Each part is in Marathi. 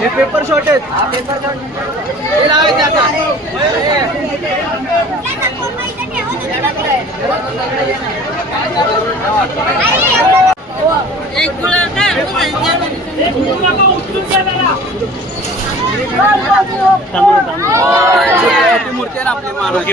हे पेपर शॉट आहेत. मूर्ती आहे आपली महाराज.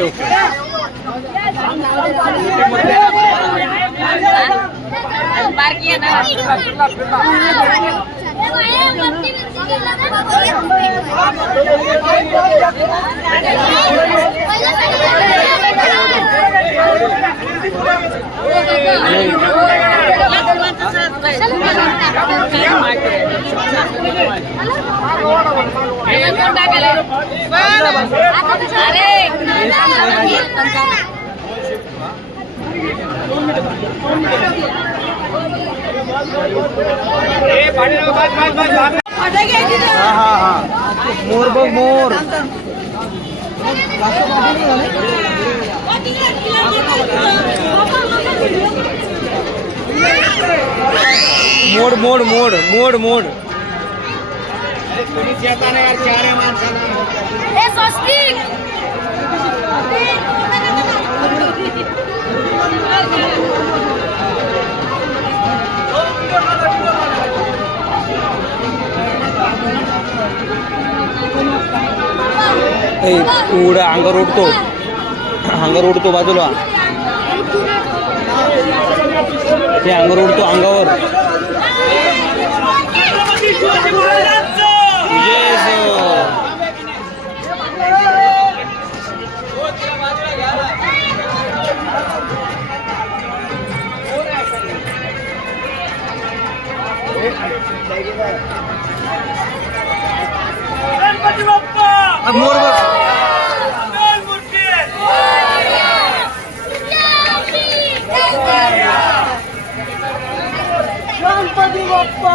मोर बघ मोर. मोड मोड मोड मोड मोड. पुढे अंगावर उडतो बाजूला. ते अंगावर उडतो अंगावर. मोर गणपती बाप्पा.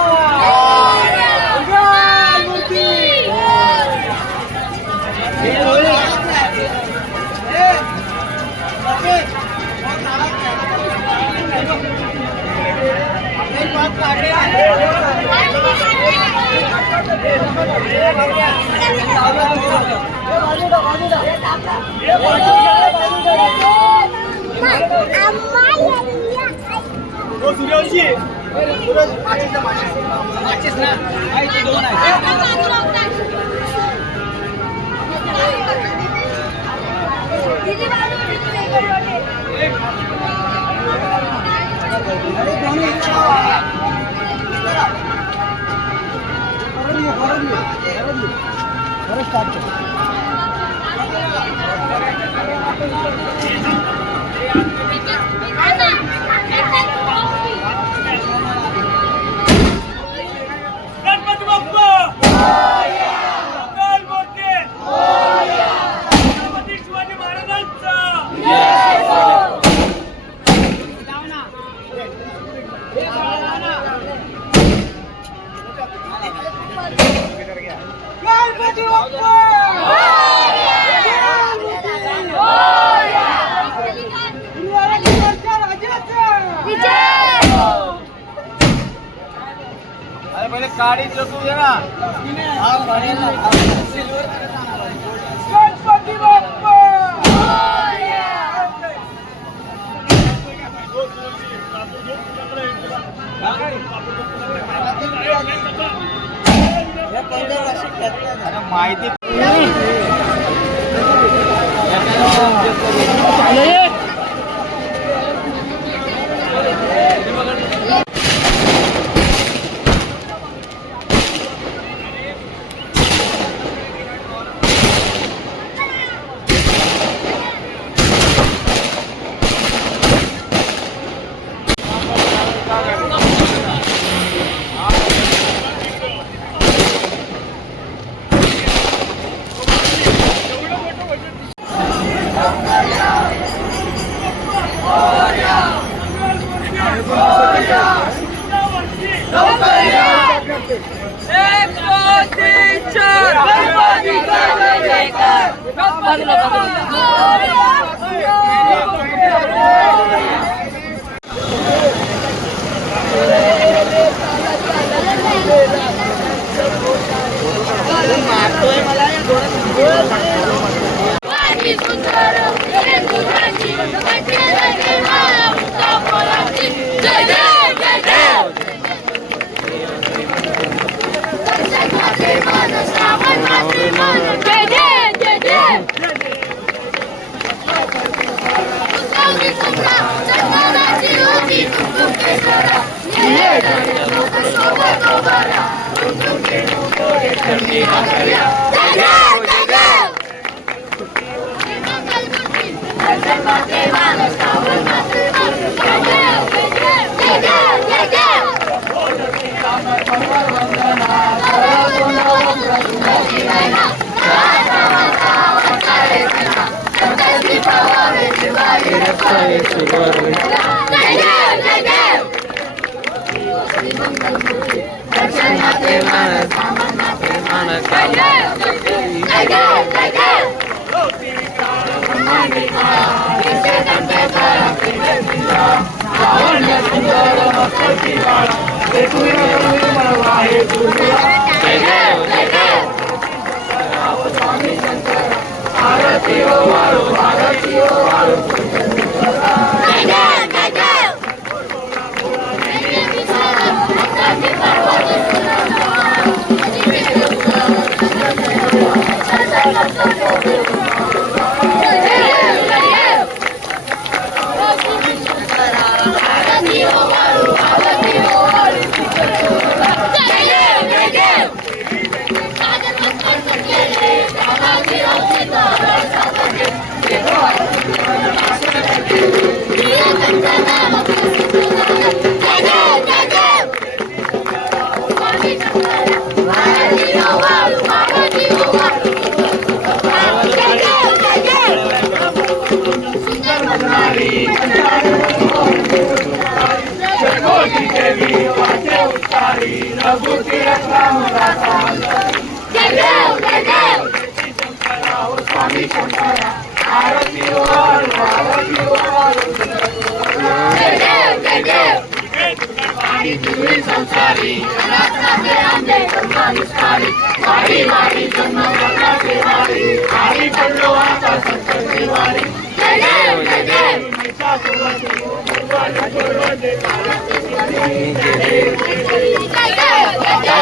सूर्यवंशी पहले गाड़ी जो तू है ना गणपति बाप्पा. माहिती मारतोय मला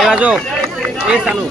या जो ये चालू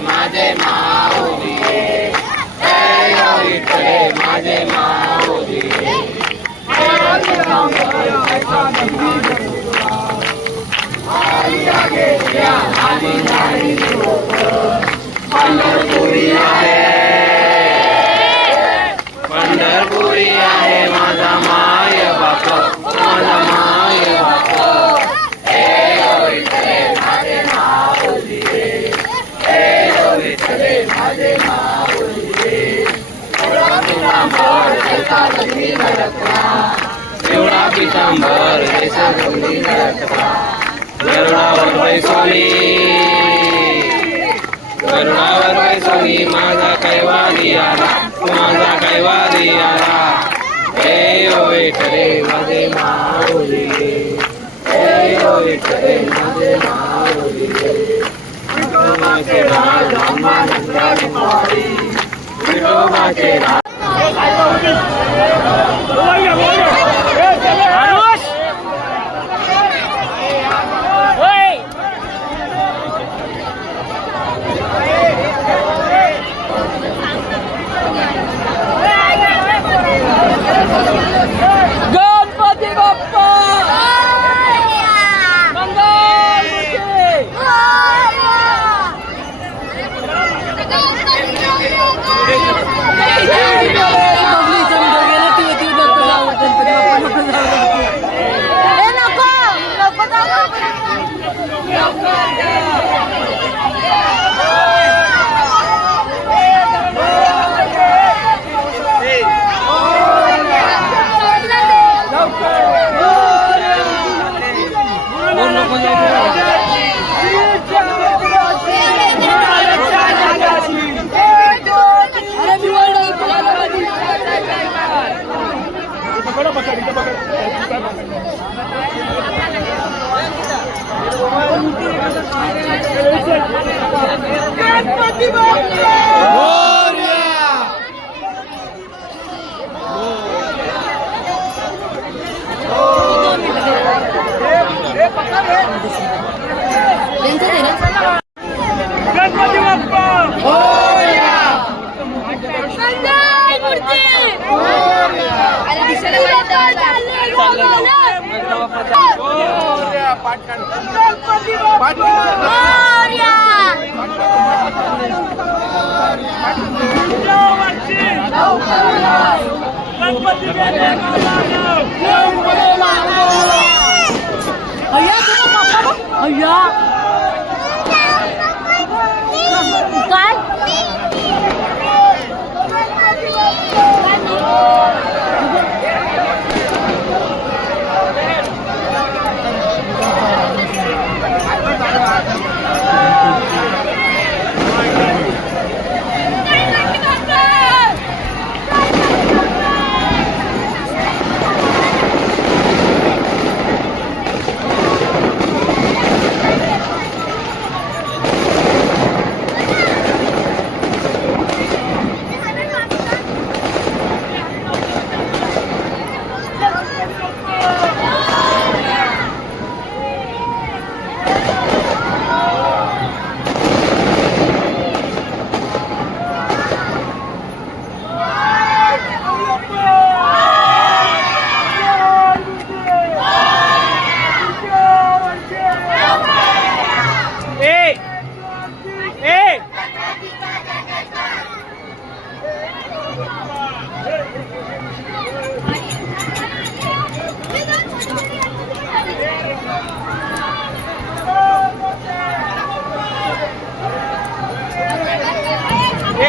माझे पंढरपुरी आहे माझा माय बाप, माझा माय बाप. हे विठ्ठले माझे माऊली रे, हे विठ्ठले माझे माऊली रे. पिवळा पितांबर जैसा गंधी धडकला, पिवळा पितांबर जैसा गंधी धडकला. गरुडावर बैसोनी, गरुडावर बैसोनी माझा कैवारी आला, माझा कैवारी आला. हे विठ्ठले माझे माऊली रे, हे विठ्ठले माझे माऊली रे. विठोबाचे राज आम्हा नंदाने पारी, विठोबाचे राज. गणपती बाप्पा काय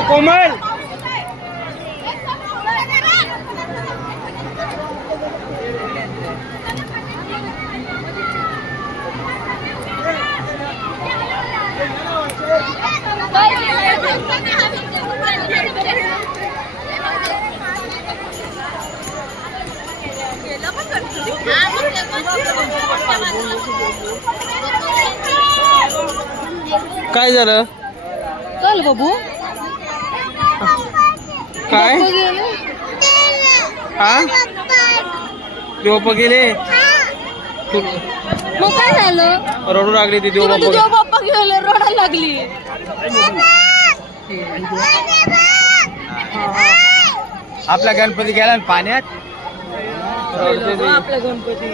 कोमल काय झालं चल बाबू काय हा देवबाप्पा गेले मग काय झालं रडू लागली ती देवबाप्पा देवबाप्पा गेले रडायला लागली आपला गणपती गेला ना पाण्यात. आपला गणपती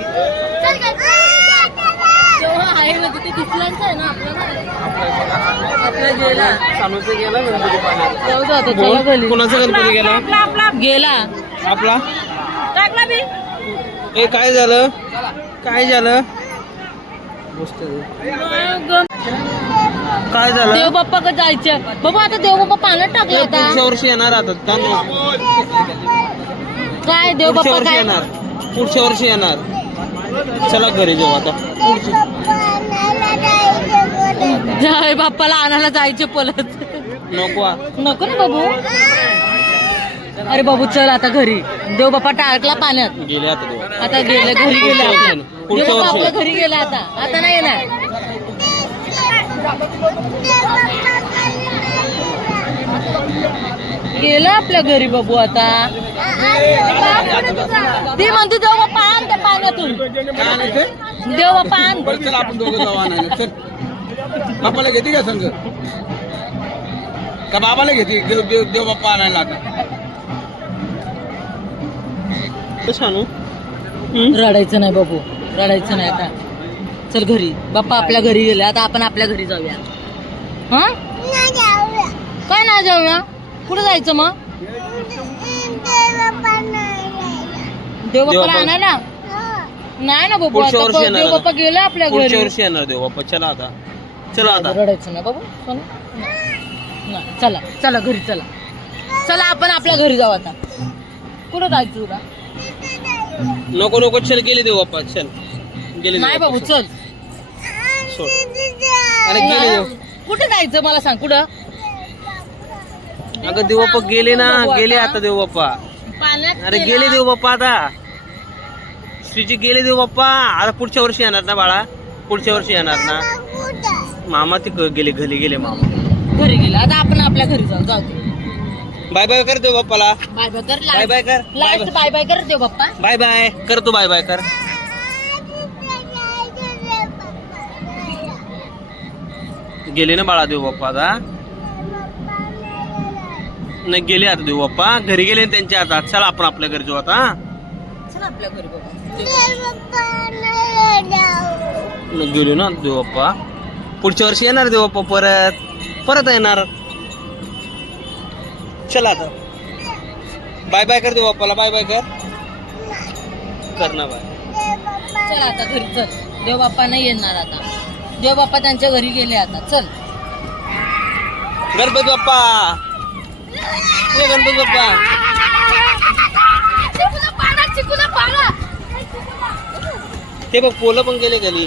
तेव्हा आहे म्हणजे ते दुसऱ्यांचं आहे ना आपला गेला गेला गणपती पाण्यात. जाऊ दे आता, चला घरी. कोणाचा गणपती गेला? गेला आपला. टाकला बी. ए काय झालं? काय झालं? काय झालं? देव बाप्पा कडे जायचं बाबा. आता देव बाप्पा पाण्यात टाकला आता. पुढच्या वर्षी येणार आता. काय देव पुढच्या बाप्पा वर्षी काय येणार. पुढच्या वर्षी येणार. चला घरी जाऊ आता. पुढची जय बाप्पाला आणायला जायचे पलत. नको आ. नको ना बाबू. अरे बाबू चल आता घरी. देव बाप्पा टाकला पाण्यात. गेले आता देव. आता गेले घरी गेले आता. पुढच्या देव बाप्पा वर्षी. आपल्या घरी गेला आता. आता नाही येणार. गेला आपल्या घरी बाबू आता. ती म्हणते देव बाप्पा आण त्या पाण्यातून. काय आणायचंय? देव बाप्पा आण. बरं चल आपण दोघं जाऊ आणायला. चल. बाप्पाला घेते का संग? का बाबाला घेते? देव देव देव बाप्पा आणायला आता. सांगू रडायचं नाही बाबू. रडायचं नाही आता. चल घरी. बाप्पा आपल्या घरी गेले. आता आपण आपल्या घरी जाऊया. हा काय नाही जाऊया? कुठं जायचं मग? देव बाप्पाला आणायला नाही ना बाबू. पुढच्या वर्षी आता येणार देव आता. बाप्पा गेले आपल्या पुढच्या घरी. वर्षी येणार देव बाप्पा. चला आता. चला आता. रडायचं नाही बाबू. चला. नाही. चला चला घरी चला. चला आपण आपल्या घरी जाऊ आता. कुठं जायचं तुला? नको नको चल. गेले देव बाप्पा. चल गेले नाही देव बाबू बाप्पा. चल. सोड. अरे गेले देव. कुठं जायचं मला सांग. कुठं? अगं देव बाप्पा गेले ना. गेले आता देव बाप्पा. पाण्यात अरे गेले देव बाप्पा आता. श्रीजी गेले देव बाप्पा. आता पुढच्या वर्षी येणार ना बाळा. पुढच्या वर्षी येणार ना. मामा ते गेले घरी गेले मामा. घरी गेला. आता आपण आपल्या घरी जाऊ. जाऊ दे. बाय बाय कर देव बाप्पाला. बाय बाय कर. बाय बाय कर. लास्ट बाय बाय कर देव बाप्पा. बाय बाय कर. तू बाय बाय कर. गेले ना बाळा देव बाप्पा आता. नाही गेले आता देव बाप्पा. घरी गेले ना त्यांच्या आता. चला आपण आपल्या घरी जाऊ आता. चल आपल्या घरी बाबा. गेलो ना देव बाप्पा. पुढच्या वर्षी येणार देव बाप्पा. परत परत येणार. चला आता. बाय बाय कर देव बाप्पाला. बाय बाय कर. कर ना बाय. चल आता घरी चल. देव बाप्पा नाही येणार आता. देव बाप्पा त्यांच्या घरी गेले आता. चल. गणपती बाप्पा. ये गणपती बाप्पा. ते बघ पोलं पण गेले खाली.